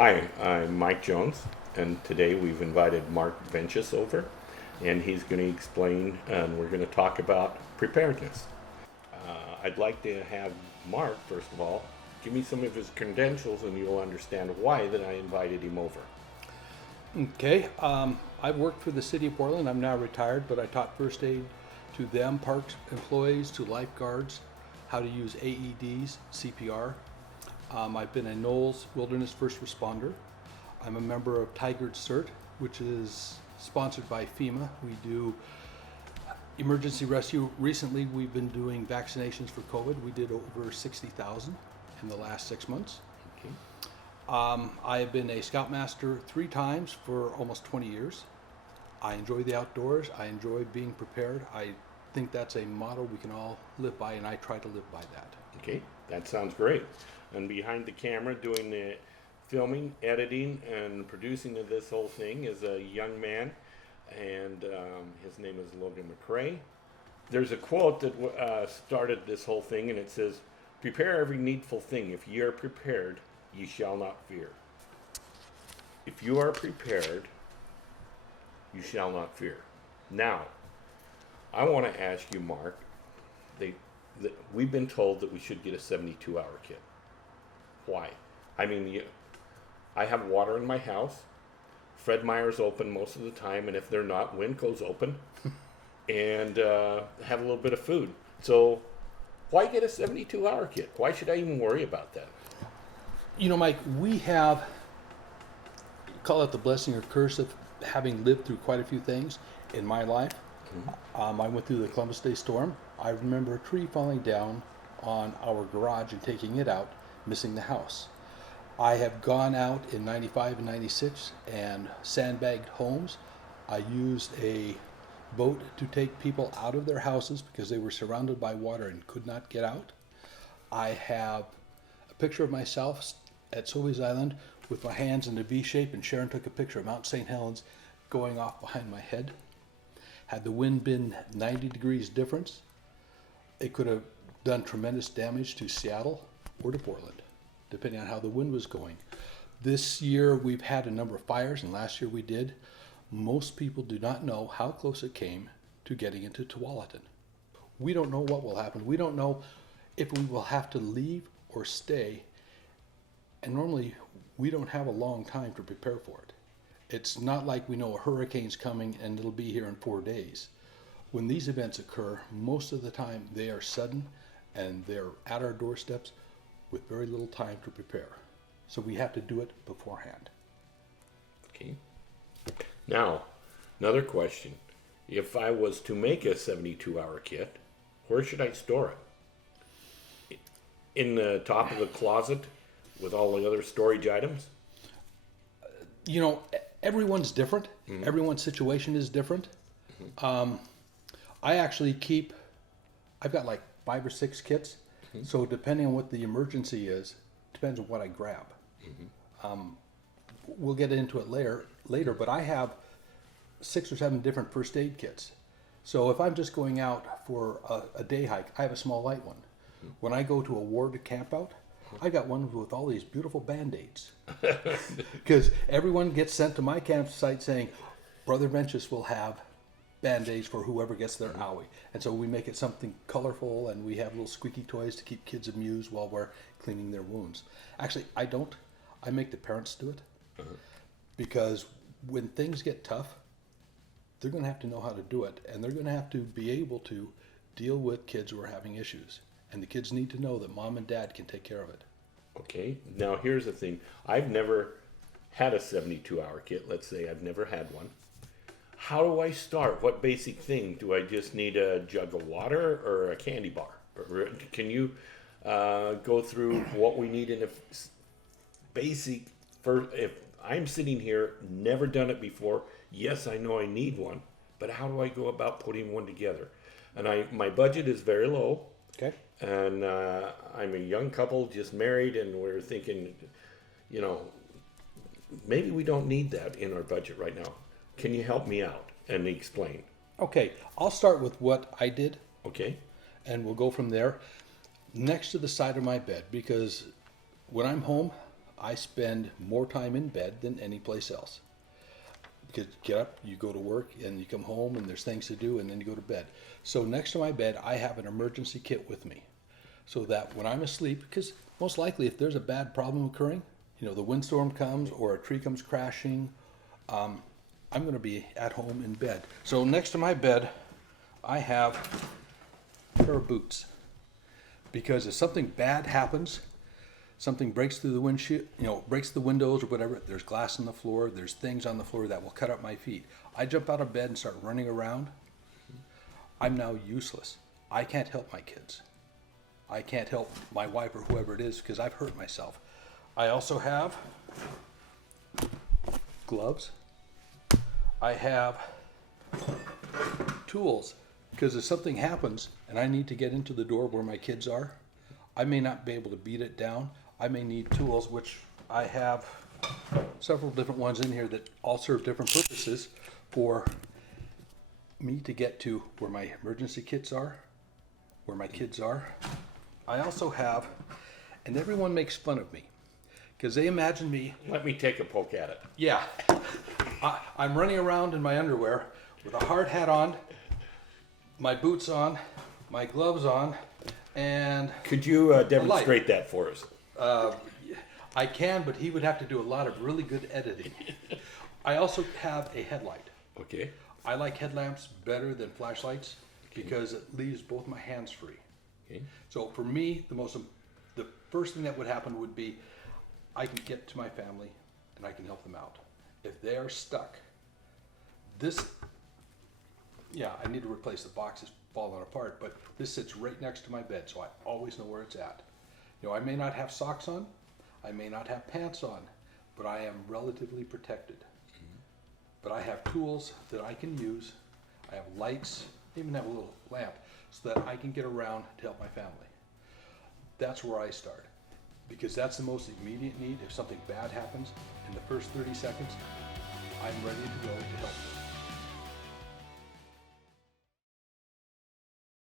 Hi, I'm Mike Jones, and today we've invited Mark Ventus over, and he's going to explain, and we're going to talk about preparedness. I'd like to have Mark, first of all, give me some of his credentials, and you'll understand why that I invited him over. Okay, I've worked for the city of Portland. I'm now retired, but I taught first aid to them, parks employees, to lifeguards, how to use AEDs, CPR. I've been a Knowles Wilderness First Responder. I'm a member of Tigard CERT, which is sponsored by FEMA. We do emergency rescue. Recently, we've been doing vaccinations for COVID. We did over 60,000 in the last 6 months. Okay. I have been a Scoutmaster 3 times for almost 20 years. I enjoy the outdoors. I enjoy being prepared. I think that's a motto we can all live by, and I try to live by that. Okay, that sounds great. And behind the camera, doing the filming, editing, and producing of this whole thing is a young man, and his name is Logan McCrae. There's a quote that started this whole thing, and it says, "Prepare every needful thing. If ye are prepared, ye shall not fear." If you are prepared, you shall not fear. Now, I want to ask you, Mark, we've been told that we should get a 72-hour kit. Why? I mean, I have water in my house. Fred Meyer's open most of the time, and if they're not, Winco's open, and have a little bit of food. So why get a 72-hour kit? Why should I even worry about that? You know, Mike, we have, call it the blessing or curse of having lived through quite a few things in my life. I went through the Columbus Day storm. I remember a tree falling down on our garage and taking it out, missing the house. I have gone out in 95 and 96 and sandbagged homes. I used a boat to take people out of their houses because they were surrounded by water and could not get out. I have a picture of myself at Sobeys Island with my hands in a V shape, and Sharon took a picture of Mount St. Helens going off behind my head. Had the wind been 90 degrees difference, it could have done tremendous damage to Seattle or to Portland, depending on how the wind was going. This year we've had a number of fires, and last year we did. Most people do not know how close it came to getting into Tualatin. We don't know what will happen. We don't know if we will have to leave or stay. And normally we don't have a long time to prepare for it. It's not like we know a hurricane's coming and it'll be here in 4 days. When these events occur, most of the time they are sudden and they're at our doorsteps with very little time to prepare. So we have to do it beforehand. Okay. Now, another question. If I was to make a 72-hour kit, where should I store it? In the top of the closet with all the other storage items? You know, everyone's different. Mm-hmm. Everyone's situation is different. Mm-hmm. I actually I've got like 5 or 6 kits. Mm-hmm. So depending on what the emergency is, depends on what I grab. Mm-hmm. We'll get into it later, but I have 6 or 7 different first aid kits. So if I'm just going out for a day hike, I have a small light one. Mm-hmm. When I go to a ward camp out, I got one with all these beautiful Band-Aids. Because everyone gets sent to my campsite saying, Brother Ventus will have Band-Aids for whoever gets their owie. And so we make it something colorful, and we have little squeaky toys to keep kids amused while we're cleaning their wounds. Actually, I don't. I make the parents do it. Uh-huh. Because when things get tough, they're going to have to know how to do it, and they're going to have to be able to deal with kids who are having issues. And the kids need to know that mom and dad can take care of it. Okay, now here's the thing. I've never had a 72-hour kit. Let's say I've never had one. How do I start? What basic thing? Do I just need a jug of water or a candy bar? Or can you go through what we need in a basic, if I'm sitting here, never done it before, yes, I know I need one, but how do I go about putting one together? And my budget is very low. Okay. And I'm a young couple, just married, and we're thinking, maybe we don't need that in our budget right now. Can you help me out and explain? Okay, I'll start with what I did. Okay. And we'll go from there. Next to the side of my bed, because when I'm home, I spend more time in bed than any place else. Because you get up, you go to work, and you come home, and there's things to do, and then you go to bed. So next to my bed, I have an emergency kit with me, so that when I'm asleep, because most likely if there's a bad problem occurring, the windstorm comes or a tree comes crashing, I'm going to be at home in bed. So next to my bed, I have a pair of boots, because if something bad happens, something breaks through the windshield, breaks the windows or whatever, there's glass on the floor, there's things on the floor that will cut up my feet. I jump out of bed and start running around. I'm now useless. I can't help my kids. I can't help my wife or whoever it is because I've hurt myself. I also have gloves. I have tools, because if something happens and I need to get into the door where my kids are, I may not be able to beat it down. I may need tools, which I have several different ones in here that all serve different purposes for me to get to where my emergency kits are, where my kids are. I also have, and everyone makes fun of me, because they imagine me. Let me take a poke at it. Yeah. I'm running around in my underwear with a hard hat on, my boots on, my gloves on, and Could you demonstrate that for us? I can, but he would have to do a lot of really good editing. I also have a headlight. Okay. I like headlamps better than flashlights because it leaves both my hands free. Okay. So for me, the first thing that would happen would be I can get to my family and I can help them out. If they are stuck, I need to replace the box, it's falling apart, but this sits right next to my bed, so I always know where it's at. I may not have socks on, I may not have pants on, but I am relatively protected. But I have tools that I can use, I have lights, even have a little lamp, so that I can get around to help my family. That's where I start, because that's the most immediate need. If something bad happens, in the first 30 seconds, I'm ready to go to help them.